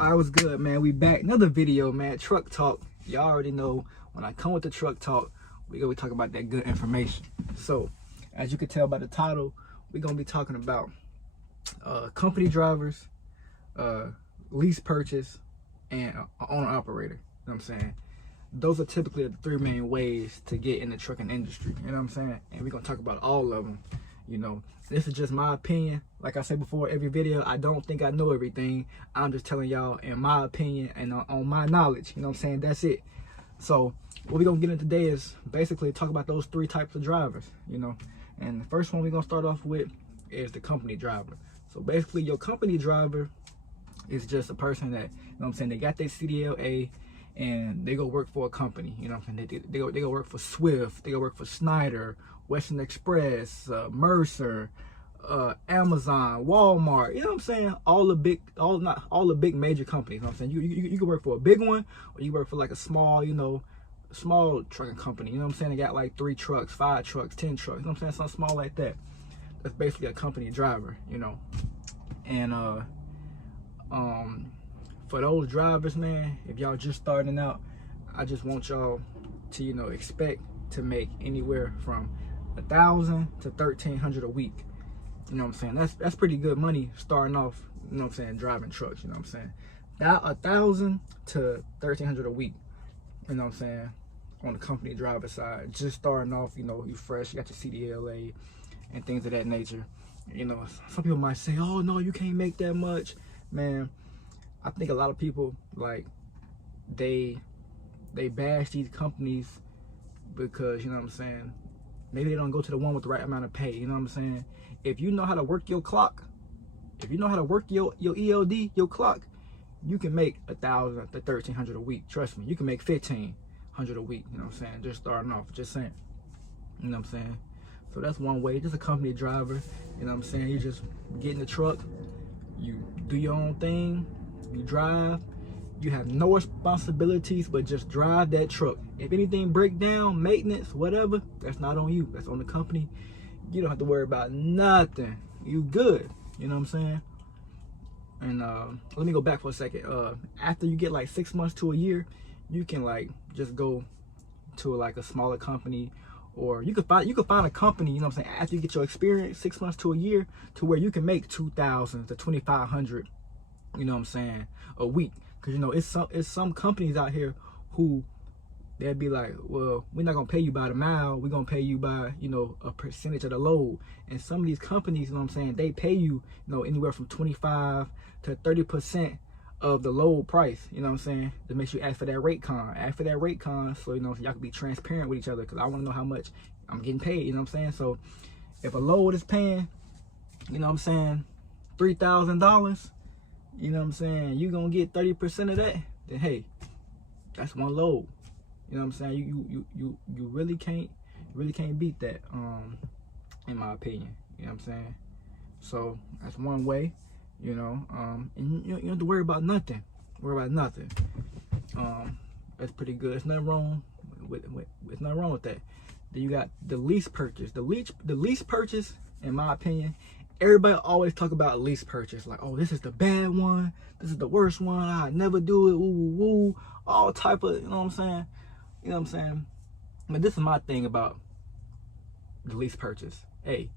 Alright, what's good, man? We back. Another video, man. Truck talk. Y'all already know when I come with the truck talk, we gonna be talking about that good information. So, as you can tell by the title, we're gonna be talking about company drivers, lease purchase, and owner operator. You know what I'm saying? Those are typically the three main ways to get in the trucking industry. You know what I'm saying? And we're gonna talk about all of them. You know, this is just my opinion. Like I said before, every video, I don't think I know everything. I'm just telling y'all in my opinion and on my knowledge. You know what I'm saying? That's it. So what we're gonna get into today is basically talk about those three types of drivers, you know. And the first one we're gonna start off with is the company driver. So basically your company driver is just a person that, you know what I'm saying, they got their CDLA and they go work for a company. You know what I'm saying? They go work for Swift, they go work for Schneider, Western Express, Mercer, Amazon, Walmart. You know what I'm saying? Not all the big major companies. You know what I'm saying? You can work for a big one, or you work for like a small, you know, small trucking company. You know what I'm saying? They got like 3 trucks, 5 trucks, 10 trucks. You know what I'm saying? Something small like that. That's basically a company driver, you know. And for those drivers, man, if y'all just starting out, I just want y'all to, you know, expect to make anywhere from $1,000 to $1,300 a week. You know what I'm saying? That's pretty good money starting off, you know what I'm saying, driving trucks. You know what I'm saying? That $1,000 to $1,300 a week, you know what I'm saying, on the company driver side, just starting off. You know, you fresh, you got your CDLA and things of that nature. You know, some people might say, oh no, you can't make that much. Man, I think a lot of people, like, they bash these companies because, you know what I'm saying, maybe they don't go to the one with the right amount of pay. You know what I'm saying? If you know how to work your clock, if you know how to work your ELD, your clock, you can make $1,000 to $1,300 a week. Trust me, you can make $1,500 a week. You know what I'm saying? Just starting off, just saying. You know what I'm saying? So that's one way. Just a company driver. You know what I'm saying? You just get in the truck, you do your own thing, you drive. You have no responsibilities but just drive that truck. If anything break down, maintenance, whatever, that's not on you. That's on the company. You don't have to worry about nothing. You good. You know what I'm saying? And let me go back for a second. After you get like 6 months to a year, you can like just go to like a smaller company, or you could find a company, you know what I'm saying, after you get your experience, 6 months to a year, to where you can make $2,000 to $2,500, you know what I'm saying, a week. Because, you know, it's some companies out here who they'd be like, well, we're not gonna pay you by the mile, we're gonna pay you by, you know, a percentage of the load. And some of these companies, you know what I'm saying, they pay you, you know, anywhere from 25 to 30% of the load price. You know what I'm saying? That makes you ask for that rate con. Ask for that rate con, so, you know, so y'all can be transparent with each other, because I want to know how much I'm getting paid. You know what I'm saying? So if a load is paying, you know what I'm saying, $3,000, you know what I'm saying, you gonna get 30% of that, then hey, that's one load. You know what I'm saying? You really can't beat that, in my opinion. You know what I'm saying? So that's one way, you know. And you don't have to worry about nothing. That's pretty good. There's nothing wrong with that. Then you got the lease purchase. The lease purchase, in my opinion, everybody always talk about lease purchase, like, oh, this is the bad one, this is the worst one, I never do it, woo, all type of, you know what I'm saying? You know what I'm saying? But this is my thing about the lease purchase. Hey,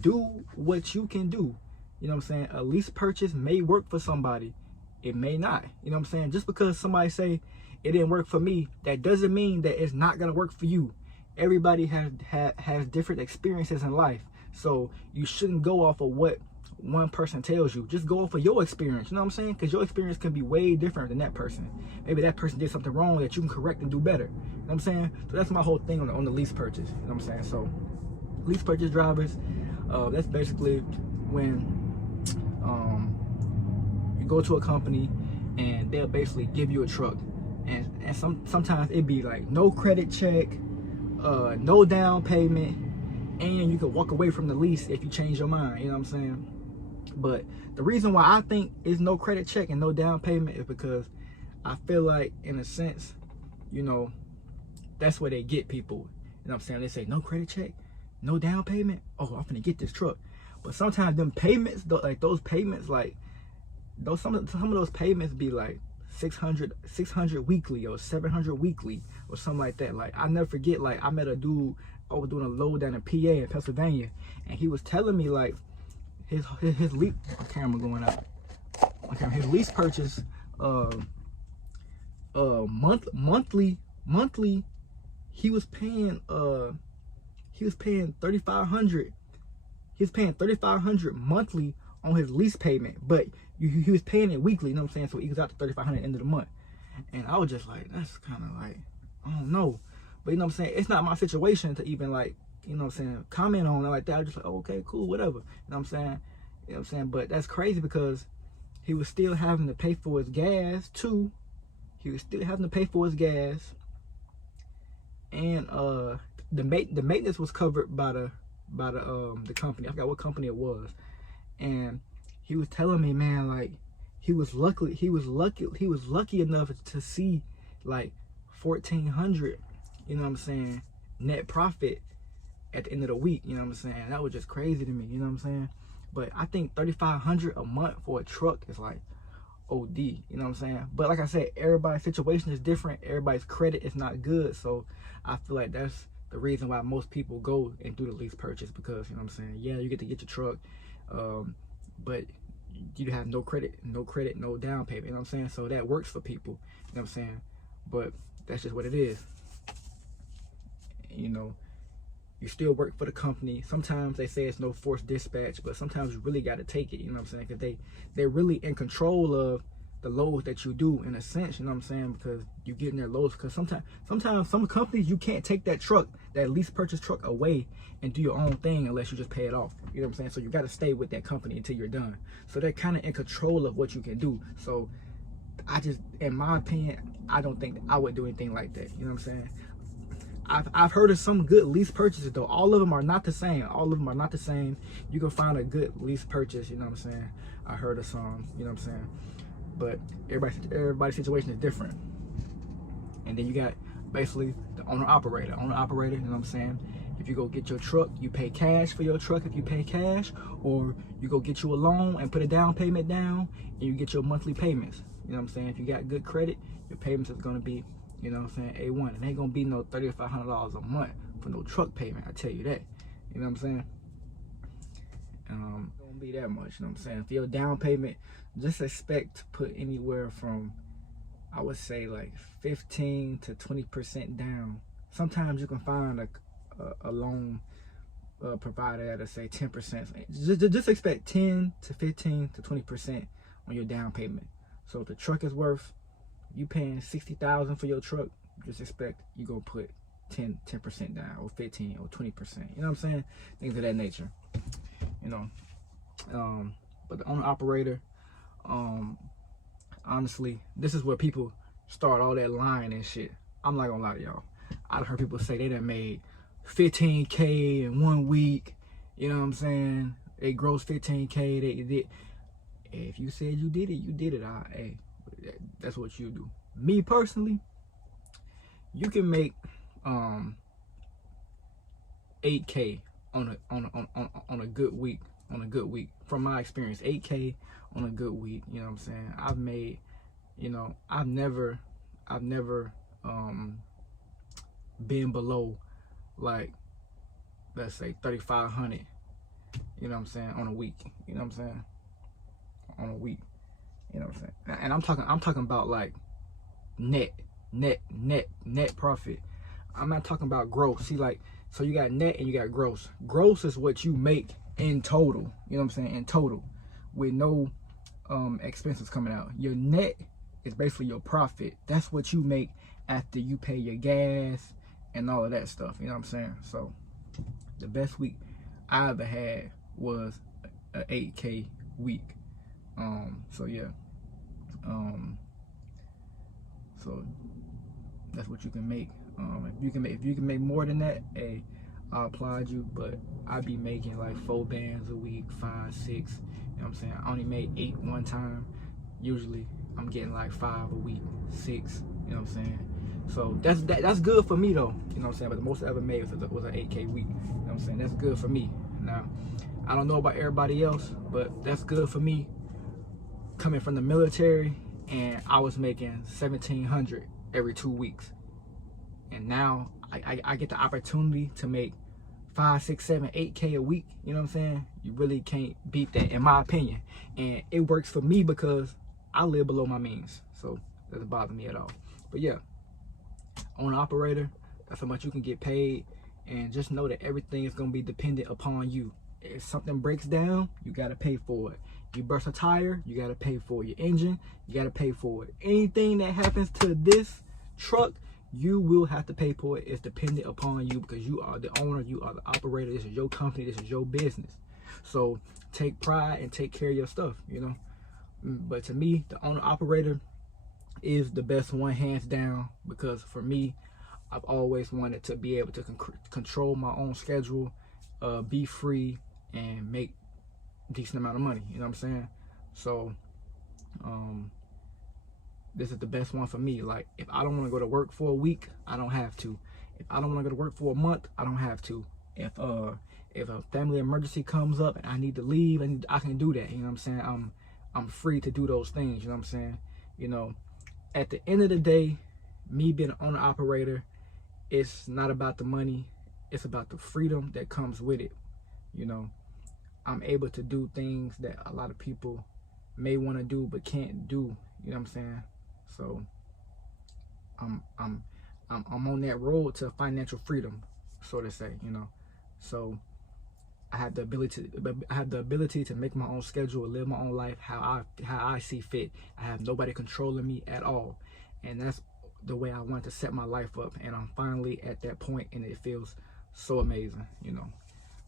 do what you can do. You know what I'm saying? A lease purchase may work for somebody, it may not. You know what I'm saying? Just because somebody say it didn't work for me, that doesn't mean that it's not gonna work for you. Everybody has different experiences in life. So you shouldn't go off of what one person tells you. Just go off of your experience. You know what I'm saying? Because your experience can be way different than that person. Maybe that person did something wrong that you can correct and do better. You know what I'm saying? So that's my whole thing on the lease purchase. You know what I'm saying? So lease purchase drivers, that's basically when you go to a company and they'll basically give you a truck. And sometimes it'd be like no credit check, no down payment, and you could walk away from the lease if you change your mind. You know what I'm saying? But the reason why I think it's no credit check and no down payment is because I feel like, in a sense, you know, that's where they get people. You know what I'm saying? They say no credit check, no down payment. Oh, I'm finna get this truck. But sometimes them payments, like those payments, like some of those payments be like 600 weekly or 700 weekly or something like that. Like, I never forget, like, I met a dude, I was doing a load down in PA in Pennsylvania, and he was telling me like his lease, my camera going out. Okay, his lease purchase monthly he was paying 3,500. He was paying 3,500 monthly on his lease payment, but he was paying it weekly, you know what I'm saying? So it equals out to 3,500 at the end of the month. And I was just like, that's kind of like, I don't know. But you know what I'm saying? It's not my situation to even like, you know what I'm saying, comment on it like that. I was just like, oh, okay, cool, whatever. You know what I'm saying? You know what I'm saying? But that's crazy because he was still having to pay for his gas too. He was still having to pay for his gas. And the maintenance was covered by the company. I forgot what company it was. And he was telling me, man, like, he was lucky enough to see like 1,400, you know what I'm saying, net profit at the end of the week. You know what I'm saying? That was just crazy to me, you know what I'm saying? But I think 3,500 a month for a truck is like OD, you know what I'm saying? But like I said, everybody's situation is different. Everybody's credit is not good. So I feel like that's the reason why most people go and do the lease purchase, because, you know what I'm saying, yeah, you get to get your truck, but you have no credit, no down payment, you know what I'm saying? So that works for people, you know what I'm saying? But that's just what it is. You know, you still work for the company. Sometimes they say it's no forced dispatch, but sometimes you really got to take it, you know what I'm saying? Because they're really in control of the loads that you do, in a sense, you know what I'm saying? Because you get in their loads. Because sometimes some companies, you can't take that truck, that lease purchase truck, away and do your own thing unless you just pay it off, you know what I'm saying? So you got to stay with that company until you're done. So they're kind of in control of what you can do. So I just, in my opinion, I don't think I would do anything like that, you know what I'm saying? I've heard of some good lease purchases though. All of them are not the same. You can find a good lease purchase, you know what I'm saying? I heard of some, you know what I'm saying? But everybody's situation is different. And then you got basically the owner-operator. Owner-operator, you know what I'm saying? If you go get your truck, you pay cash for your truck if you pay cash, or you go get you a loan and put a down payment down, and you get your monthly payments. You know what I'm saying? If you got good credit, your payments is gonna be, you know what I'm saying, A1. It ain't gonna be no $3,500 a month for no truck payment, I tell you that. You know what I'm saying? It don't be that much, you know what I'm saying? For your down payment, just expect to put anywhere from, I would say, like 15 to 20% down. Sometimes you can find a loan provider that'll say 10%. Just expect 10 to 15 to 20% on your down payment. So if the truck is worth, you paying $60,000 for your truck, just expect you gonna put 10% down, or 15 or 20%. You know what I'm saying? Things of that nature. You know. But the owner operator, honestly, this is where people start all that lying and shit. I'm not gonna lie to y'all. I've heard people say they done made 15K in 1 week. You know what I'm saying? They gross 15K. They did. If you said you did it, you did it. Hey, that's what you do. Me personally, you can make 8K on a good week. From my experience, 8K on a good week. You know what I'm saying? I've made, you know, I've never been below, like, let's say 3,500. You know what I'm saying, on a week. You know what I'm saying? On a week. You know what I'm saying? And I'm talking about like net profit. I'm not talking about gross. See, like, so you got net and you got gross. Gross is what you make in total. You know what I'm saying? In total, with no expenses coming out. Your net is basically your profit. That's what you make after you pay your gas and all of that stuff. You know what I'm saying? So the best week I ever had was an 8K week. So yeah, so that's what you can make. If you can make more than that, hey, I applaud you. But I be making like 4 bands a week, 5, 6. You know what I'm saying? I only made 8 one time. Usually I'm getting like 5 a week, 6. You know what I'm saying? So that's good for me though. You know what I'm saying? But the most I ever made was an 8K week. You know what I'm saying? That's good for me. Now, I don't know about everybody else, but that's good for me. coming from the military, and I was making $1,700 every 2 weeks. And now I get the opportunity to make 5, 6, 7, 8K a week. You know what I'm saying? You really can't beat that, in my opinion. And it works for me because I live below my means, so it doesn't bother me at all. But yeah, owner operator, that's how much you can get paid. And just know that everything is going to be dependent upon you. If something breaks down, you got to pay for it. You burst a tire, you got to pay for it. Your engine, you got to pay for it. Anything that happens to this truck, you will have to pay for it. It's dependent upon you because you are the owner, you are the operator. This is your company, this is your business. So take pride and take care of your stuff, you know. But to me, the owner operator is the best one, hands down, because for me, I've always wanted to be able to control my own schedule, be free, and make a decent amount of money. You know what I'm saying? So, this is the best one for me. Like, if I don't want to go to work for a week, I don't have to. If I don't want to go to work for a month, I don't have to. If a family emergency comes up and I need to leave, I can do that. You know what I'm saying? I'm free to do those things. You know what I'm saying? You know, at the end of the day, me being an owner operator, it's not about the money. It's about the freedom that comes with it. You know, I'm able to do things that a lot of people may want to do but can't do. You know what I'm saying? So I'm on that road to financial freedom, so to say. You know, so I have the ability to make my own schedule, live my own life how I see fit. I have nobody controlling me at all, and that's the way I want to set my life up. And I'm finally at that point, and it feels so amazing. You know,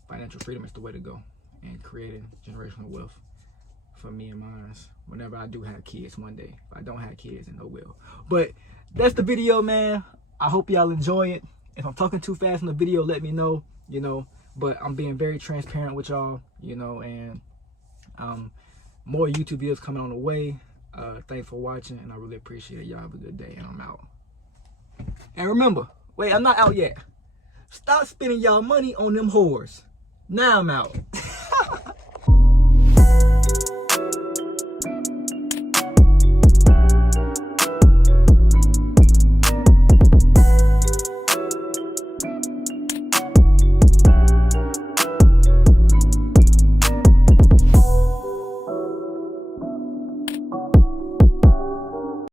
financial freedom is the way to go, and creating generational wealth for me and mine whenever I do have kids one day. If I don't have kids, then no will. But that's the video, man. I hope y'all enjoy it. If I'm talking too fast in the video, let me know, you know. But I'm being very transparent with y'all, you know, and more YouTube videos coming on the way. Thanks for watching, and I really appreciate it. Y'all have a good day, and I'm out. And remember, wait, I'm not out yet. Stop spending y'all money on them whores. Now I'm out.